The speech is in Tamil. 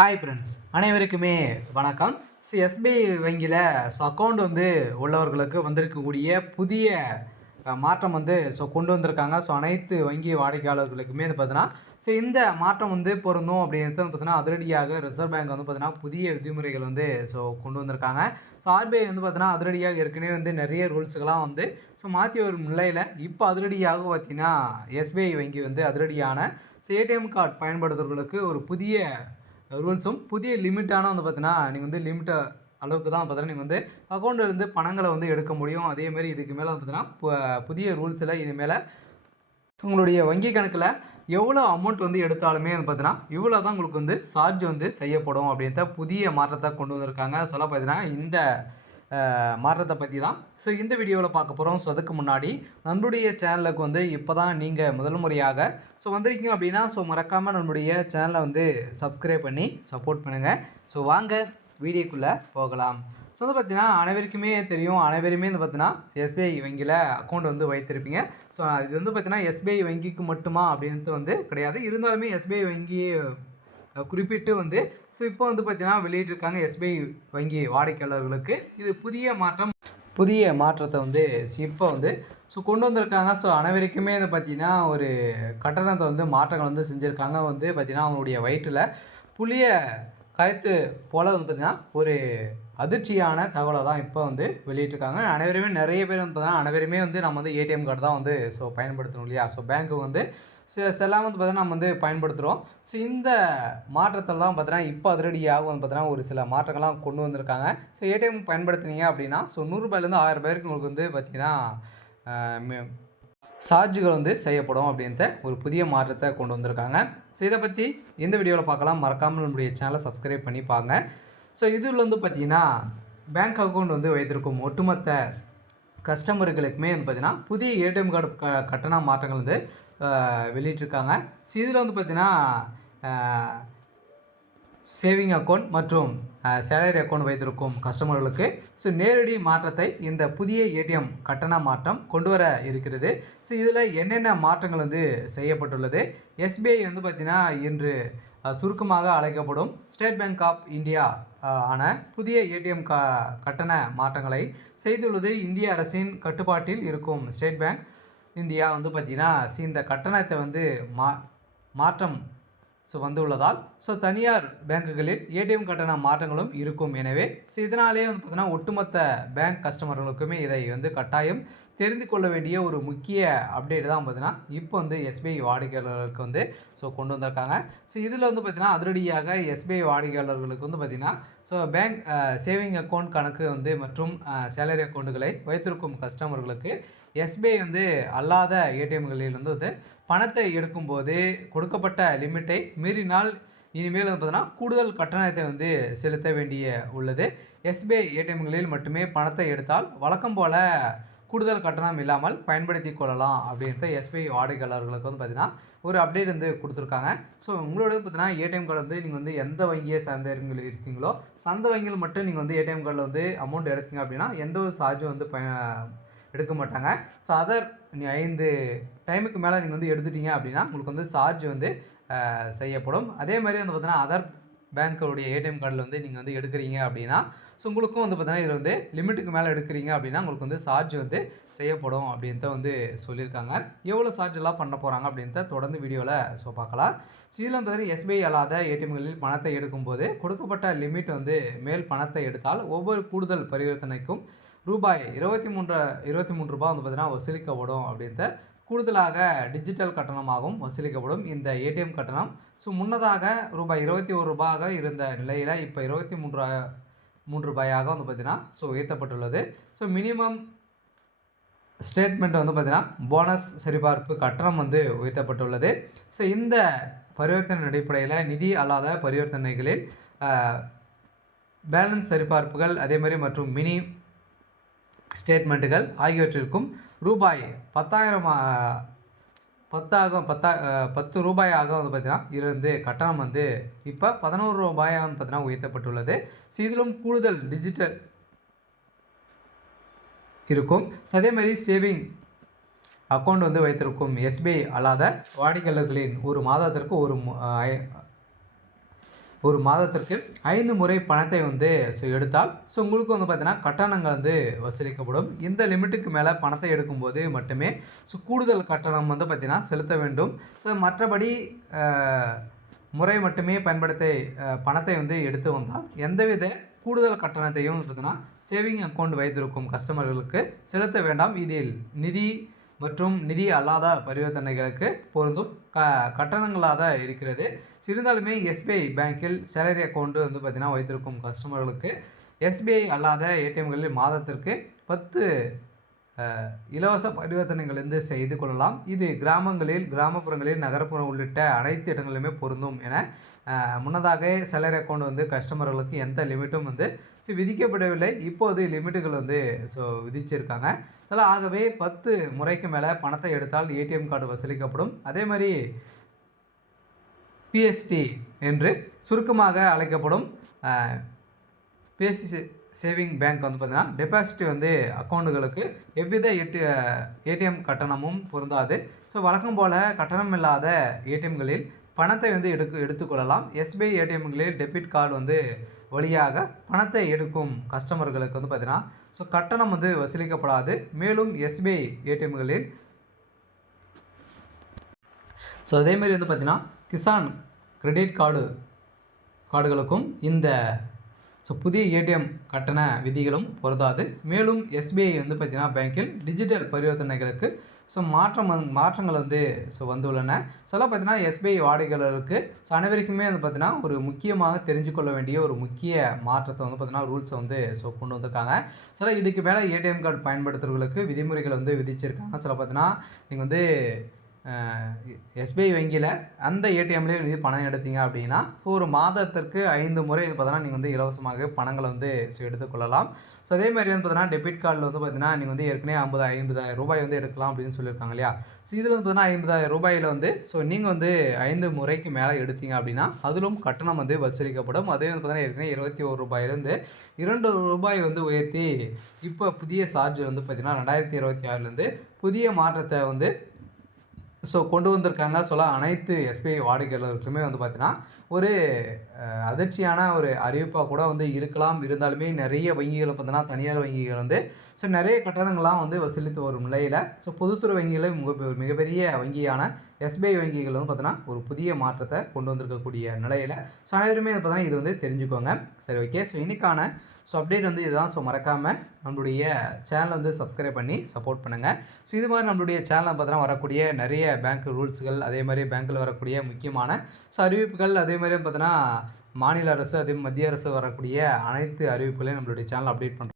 ஹாய் ஃப்ரெண்ட்ஸ், அனைவருக்குமே வணக்கம். எஸ்பிஐ வங்கியில் அக்கௌண்ட் உள்ளவர்களுக்கு வந்திருக்கக்கூடிய புதிய மாற்றம் கொண்டு வந்திருக்காங்க. அனைத்து வங்கி வாடிக்கையாளர்களுக்குமே பார்த்தீங்கன்னா இந்த மாற்றம் பொருந்தும் அப்படின்றது பார்த்தீங்கன்னா அதிரடியாக ரிசர்வ் பேங்க் பார்த்தீங்கன்னா புதிய விதிமுறைகள் கொண்டு வந்திருக்காங்க. ஆர்பிஐ பார்த்தீங்கன்னா அதிரடியாக ஏற்கனவே நிறைய ரூல்ஸுகள்லாம் மாற்றி வரும் நிலையில் இப்போ அதிரடியாக பார்த்தீங்கன்னா எஸ்பிஐ வங்கி அதிரடியான ஏடிஎம் கார்டு பயன்படுத்துறவர்களுக்கு ஒரு புதிய ரூல்ஸும் புதிய லிமிட்டான பார்த்தீங்கன்னா நீங்கள் லிமிட்டை அளவுக்கு தான் பார்த்தீங்கன்னா நீங்கள் அக்கௌண்ட்டில் இருந்து பணங்களை எடுக்க முடியும். அதேமாரி இதுக்கு மேலே பார்த்தீங்கன்னா புதிய ரூல்ஸில் இனிமேல் உங்களுடைய வங்கி கணக்கில் எவ்வளோ அமௌண்ட் எடுத்தாலுமே பார்த்தீங்கன்னா இவ்வளோ தான் உங்களுக்கு சார்ஜ் செய்யப்படும் அப்படின்ற புதிய மாற்றத்தை கொண்டு வந்திருக்காங்க. சொல்ல பார்த்தீங்கன்னா இந்த மாற்றத்தை பற்றி தான் இந்த வீடியோவில் பார்க்க போகிறோம். அதுக்கு முன்னாடி நம்மளுடைய சேனலுக்கு இப்போ தான் நீங்கள் முதல் முறையாக வந்திருக்கீங்க அப்படின்னா மறக்காமல் நம்மளுடைய சேனலை சப்ஸ்கிரைப் பண்ணி சப்போர்ட் பண்ணுங்கள். வாங்க வீடியோக்குள்ளே போகலாம். பார்த்தீங்கன்னா அனைவருக்குமே தெரியும், அனைவருமே பார்த்தீங்கன்னா எஸ்பிஐ வங்கியில் அக்கௌண்ட் வைத்திருப்பீங்க. இது பார்த்தீங்கன்னா எஸ்பிஐ வங்கிக்கு மட்டுமா அப்படின்றது கிடையாது. இருந்தாலுமே எஸ்பிஐ வங்கி குறிப்பிட்டு இப்போ பார்த்தீங்கன்னா வெளியிட்டிருக்காங்க எஸ்பிஐ வங்கி வாடிக்கையாளர்களுக்கு இது புதிய மாற்றத்தை இப்போ கொண்டு வந்திருக்காங்க. அனைவருக்குமே பார்த்தீங்கன்னா ஒரு கட்டணத்தை மாற்றங்கள் செஞ்சுருக்காங்க. பார்த்தீங்கன்னா அவங்களுடைய வயிற்றில் புளிய கரைத்து போல் பார்த்தீங்கன்னா ஒரு அதிர்ச்சியான தகவலை தான் இப்போ வெளியிட்டிருக்காங்க. அனைவருமே நிறைய பேர் பார்த்தீங்கன்னா அனைவருமே நம்ம ஏடிஎம் கார்டு தான் பயன்படுத்தணும் இல்லையா. பேங்க்கு எல்லாம் பார்த்தீங்கன்னா நம்ம பயன்படுத்துகிறோம். இந்த மாற்றத்தில் தான் பார்த்தீங்கன்னா இப்போ அதிரடியாக பார்த்தீங்கன்னா ஒரு சில மாற்றங்கள்லாம் கொண்டு வந்திருக்காங்க. ஏடிஎம் பயன்படுத்துனீங்க அப்படின்னா ₹100 1000 பேருக்கு உங்களுக்கு பார்த்தீங்கன்னா சார்ஜுகள் செய்யப்படும் அப்படின்ற ஒரு புதிய மாற்றத்தை கொண்டு வந்திருக்காங்க. இதை பற்றி இந்த வீடியோவில் பார்க்கலாம். மறக்காமல் நம்முடைய சேனலை சப்ஸ்கிரைப் பண்ணி பாருங்க. இதில் பார்த்தீங்கன்னா பேங்க் அக்கௌண்ட் வைத்திருக்கும் ஒட்டுமொத்த கஸ்டமர்களுக்குமே பார்த்தீங்கன்னா புதிய ஏடிஎம் கார்டு கட்டண மாற்றங்கள் வெளியிட்டிருக்காங்க. இதில் பார்த்தீங்கன்னா சேவிங் அக்கௌண்ட் மற்றும் சேலரி அக்கௌண்ட் வைத்திருக்கும் கஸ்டமர்களுக்கு நேரடி மாற்றத்தை இந்த புதிய ஏடிஎம் கட்டண மாற்றம் கொண்டு வர இருக்கிறது. இதில் என்னென்ன மாற்றங்கள் செய்யப்பட்டுள்ளது. எஸ்பிஐ பார்த்தீங்கன்னா இன்று சுருக்கமாக அழைக்கப்படும் ஸ்டேட் பேங்க் ஆஃப் இந்தியா ஆன புதிய ஏடிஎம் கட்டண மாற்றங்களை செய்துள்ளது. இந்திய அரசின் கட்டுப்பாட்டில் இருக்கும் ஸ்டேட் பேங்க் இந்தியா பார்த்தீங்கன்னா இந்த கட்டணத்தை மாற்றம் வந்துள்ளதால் தனியார் பேங்குகளில் ஏடிஎம் கட்டண மாற்றங்களும் இருக்கும். எனவே இதனாலே பார்த்தீங்கன்னா ஒட்டுமொத்த பேங்க் கஸ்டமர்களுக்குமே இதை கட்டாயம் தெரிந்து கொள்ள வேண்டிய ஒரு முக்கிய அப்டேட் தான் பார்த்தீங்கன்னா இப்போ எஸ்பிஐ வாடிக்கையாளர்களுக்கு கொண்டு வந்திருக்காங்க. இதில் பார்த்தீங்கன்னா அதிரடியாக எஸ்பிஐ வாடிக்கையாளர்களுக்கு பார்த்தீங்கன்னா பேங்க் சேவிங் அக்கௌண்ட் கணக்கு மற்றும் சேலரி அக்கௌண்ட்டுகளை வைத்திருக்கும் கஸ்டமர்களுக்கு எஸ்பிஐ அல்லாத ஏடிஎம்களில் பணத்தை எடுக்கும்போது கொடுக்கப்பட்ட லிமிட்டை மீறினால் இனிமேல் பார்த்தீங்கன்னா கூடுதல் கட்டணத்தை செலுத்த வேண்டிய உள்ளது. எஸ்பிஐ ஏடிஎம்களில் மட்டுமே பணத்தை எடுத்தால் வழக்கம் போல் கூடுதல் கட்டணம் இல்லாமல் பயன்படுத்தி கொள்ளலாம் அப்படின்ற எஸ்பிஐ வாடிக்கையாளர்களுக்கு பார்த்தீங்கன்னா ஒரு அப்டேட் கொடுத்துருக்காங்க. உங்களோட பார்த்தீங்கன்னா ஏடிஎம் கார்டு நீங்கள் எந்த வங்கியை சார்ந்தவர்கள் இருக்கீங்களோ அந்த வங்கியில் மட்டும் நீங்கள் ஏடிஎம் கார்டில் அமௌண்ட் எடுத்தீங்க அப்படின்னா எந்த ஒரு சார்ஜும் எடுக்க மாட்டாங்க. அதர் 5 டைமுக்கு மேலே நீங்கள் எடுத்துட்டீங்க அப்படின்னா உங்களுக்கு சார்ஜ் செய்யப்படும். அதே மாதிரி பார்த்தீங்கன்னா அதர் பேங்க்குடைய ஏடிஎம் கார்டில் நீங்கள் எடுக்கிறீங்க அப்படின்னா உங்களுக்கும் பார்த்தீங்கன்னா இதில் லிமிட்டுக்கு மேலே எடுக்கிறீங்க அப்படின்னா உங்களுக்கு சார்ஜ் செய்யப்படும் அப்படின்ட்டு சொல்லியிருக்காங்க. எவ்வளோ சார்ஜ் எல்லாம் பண்ண போகிறாங்க அப்படின்ட்டு தொடர்ந்து வீடியோவில் பார்க்கலாம். இதில் பார்த்தீங்கன்னா எஸ்பிஐ அல்லாத ஏடிஎம்களில் பணத்தை எடுக்கும்போது கொடுக்கப்பட்ட லிமிட் மேல் பணத்தை எடுத்தால் ஒவ்வொரு கூடுதல் பரிவர்த்தனைக்கும் ரூபாய் 23 பார்த்தீங்கன்னா வசூலிக்கப்படும் அப்படின்ட்டு கூடுதலாக டிஜிட்டல் கட்டணமாகவும் வசூலிக்கப்படும். இந்த ஏடிஎம் கட்டணம் முன்னதாக ரூபாய் 21 இருந்த நிலையில் இப்போ ₹23 பார்த்தீங்கன்னா உயர்த்தப்பட்டுள்ளது. மினிமம் ஸ்டேட்மெண்ட் பார்த்தீங்கன்னா போனஸ் சரிபார்ப்பு கட்டணம் உயர்த்தப்பட்டுள்ளது. இந்த பரிவர்த்தனை அடிப்படையில் நிதி அல்லாத பரிவர்த்தனைகளில் பேலன்ஸ் சரிபார்ப்புகள் அதேமாதிரி மற்றும் மினி ஸ்டேட்மெண்ட்டுகள் ஆகியவற்றிற்கும் ரூபாய் 10 ரூபாயாக பார்த்தீங்கன்னா இருந்து கட்டணம் இப்போ ₹11 பார்த்தீங்கன்னா உயர்த்தப்பட்டுள்ளது. இதிலும் கூடுதல் டிஜிட்டல் இருக்கும். அதேமாதிரி சேவிங் அக்கௌண்ட் வைத்திருக்கும் எஸ்பிஐ அல்லாத வாடிக்கையாளர்களின் ஒரு மாதத்திற்கு ஒரு மாதத்திற்கு 5 முறை பணத்தை வந்து எடுத்தால் உங்களுக்கு வந்து பார்த்தீங்கன்னா கட்டணங்கள் வந்து வசூலிக்கப்படும். இந்த லிமிட்டுக்கு மேலே பணத்தை எடுக்கும்போது மட்டுமே கூடுதல் கட்டணம் வந்து பார்த்தீங்கன்னா செலுத்த வேண்டும். மற்றபடி முறை மட்டுமே பயன்படுத்தி பணத்தை வந்து எடுத்து வந்தால் எந்தவித கூடுதல் கட்டணத்தையும் பார்த்தீங்கன்னா சேவிங் அக்கௌண்ட் வைத்திருக்கும் கஸ்டமர்களுக்கு செலுத்த வேண்டாம். இதில் நிதி மற்றும் நிதி அல்லாத பரிவர்த்தனைகளுக்கு பொருந்தும் கட்டணங்களாக இருக்கிறது. இருந்தாலுமே எஸ்பிஐ பேங்கில் சேலரி அக்கௌண்ட்டு வந்து பார்த்திங்கன்னா வைத்திருக்கும் கஸ்டமர்களுக்கு எஸ்பிஐ அல்லாத ஏடிஎம்களில் மாதத்திற்கு 10 இலவச பரிவர்த்தனைகள் வந்து செய்து கொள்ளலாம். இது கிராமங்களில், கிராமப்புறங்களில், நகர்ப்புறம் உள்ளிட்ட அனைத்து இடங்களிலுமே பொருந்தும் என முன்னதாக சேலரி அக்கௌண்ட் வந்து கஸ்டமர்களுக்கு எந்த லிமிட்டும் வந்து விதிக்கப்படவில்லை. இப்போது லிமிட்டுகள் வந்து விதிச்சிருக்காங்க. ஆகவே 10 முறைக்கு மேலே பணத்தை எடுத்தால் ஏடிஎம் கார்டு வசூலிக்கப்படும். அதே மாதிரி பிஎஸ்டி என்று சுருக்கமாக அழைக்கப்படும் பிஎஸ்சி சேவிங் பேங்க் வந்து பார்த்திங்கன்னா டெபாசிட் வந்து அக்கௌண்ட்டுகளுக்கு எவ்வித ஏடிஎம் கட்டணமும் பொருந்தாது. வழக்கம் போல் கட்டணம் இல்லாத ஏடிஎம்களில் பணத்தை வந்து எடுத்துக்கொள்ளலாம். எஸ்பிஐ ஏடிஎம்களில் டெபிட் கார்டு வந்து வழியாக பணத்தை எடுக்கும் கஸ்டமர்களுக்கு வந்து பார்த்திங்கன்னா கட்டணம் வந்து வசூலிக்கப்படாது. மேலும் எஸ்பிஐ ஏடிஎம்களில் அதேமாதிரி வந்து பார்த்திங்கன்னா கிசான் கிரெடிட் கார்டுகளுக்கும் இந்த புதிய ஏடிஎம் கட்டண விதிகளும் பொருந்தாது. மேலும் எஸ்பிஐ வந்து பார்த்திங்கன்னா பேங்கில் டிஜிட்டல் பரிவர்த்தனைகளுக்கு மாற்றங்கள் வந்து வந்துள்ளன. பார்த்திங்கன்னா எஸ்பிஐ வாடிக்கையாளருக்கு அனைவருக்குமே வந்து பார்த்திங்கன்னா ஒரு முக்கியமாக தெரிஞ்சு கொள்ள வேண்டிய ஒரு முக்கிய மாற்றத்தை வந்து பார்த்திங்கன்னா ரூல்ஸை வந்து கொண்டு வந்திருக்காங்க. இதுக்கு மேலே ஏடிஎம் கார்டு பயன்படுத்துகிறவர்களுக்கு விதிமுறைகள் வந்து விதிச்சிருக்காங்க. பார்த்திங்கன்னா நீங்கள் வந்து எஸ்பிஐ வங்கியில் அந்த ஏடிஎம்லேயே வந்து பணம் எடுத்தீங்க அப்படின்னா ஒரு மாதத்திற்கு 5 முறை பார்த்தீங்கன்னா நீங்கள் வந்து இலவசமாக பணங்களை வந்து எடுத்துக்கொள்ளலாம். அதே மாதிரி வந்து பார்த்தீங்கன்னா டெபிட் கார்டில் வந்து பார்த்தீங்கன்னா நீங்கள் வந்து ஏற்கனவே 50,000 ரூபாய் வந்து எடுக்கலாம் அப்படின்னு சொல்லியிருக்காங்க இல்லையா. இதில் வந்து பார்த்தீங்கன்னா 50,000 ரூபாயில் வந்து நீங்கள் வந்து 5 முறைக்கு மேலே எடுத்தீங்க அப்படின்னா அதிலும் கட்டணம் வந்து வசூலிக்கப்படும். அதே வந்து பார்த்தீங்கன்னா ஏற்கனவே 21 ரூபாயிலேருந்து 2 ரூபாய் வந்து உயர்த்தி இப்போ புதிய சார்ஜ் வந்து பார்த்தீங்கன்னா 2026லேருந்து புதிய மாற்றத்தை வந்து கொண்டு வந்திருக்காங்க. அனைத்து எஸ்பிஐ வாடிக்கையாளர்களுக்குமே வந்து பார்த்தீங்கன்னா ஒரு அதிர்ச்சியான ஒரு அறிவிப்பாக கூட வந்து இருக்கலாம். இருந்தாலுமே நிறைய வங்கிகளை பார்த்தீங்கன்னா தனியார் வங்கிகள் வந்து நிறைய கட்டணங்கள்லாம் வந்து வசூலித்து வரும் நிலையில் பொதுத்துறை வங்கிகளில் மிகப்பெரிய வங்கியான எஸ்பிஐ வங்கிகள் வந்து பார்த்தீங்கன்னா ஒரு புதிய மாற்றத்தை கொண்டு வந்திருக்கக்கூடிய நிலையில் அனைவருமே பார்த்தீங்கன்னா இது வந்து தெரிஞ்சுக்கோங்க. ஓகே. இன்றைக்கான அப்டேட் வந்து இதுதான். மறக்காமல் நம்மளுடைய சேனலை வந்து சப்ஸ்கிரைப் பண்ணி சப்போர்ட் பண்ணுங்கள். இது மாதிரி நம்மளுடைய சேனலில் பார்த்தீங்கன்னா வரக்கூடிய நிறைய பேங்க் ரூல்ஸுகள், அதே மாதிரி பேங்க்கில் வரக்கூடிய முக்கியமான அறிவிப்புகள், அதே மாதிரி பார்த்தீங்கன்னா மாநில அரசு, அதே மத்திய அரசு வரக்கூடிய அனைத்து அறிவிப்புகளையும் நம்மளுடைய சேனல் அப்டேட் பண்ணுறோம்.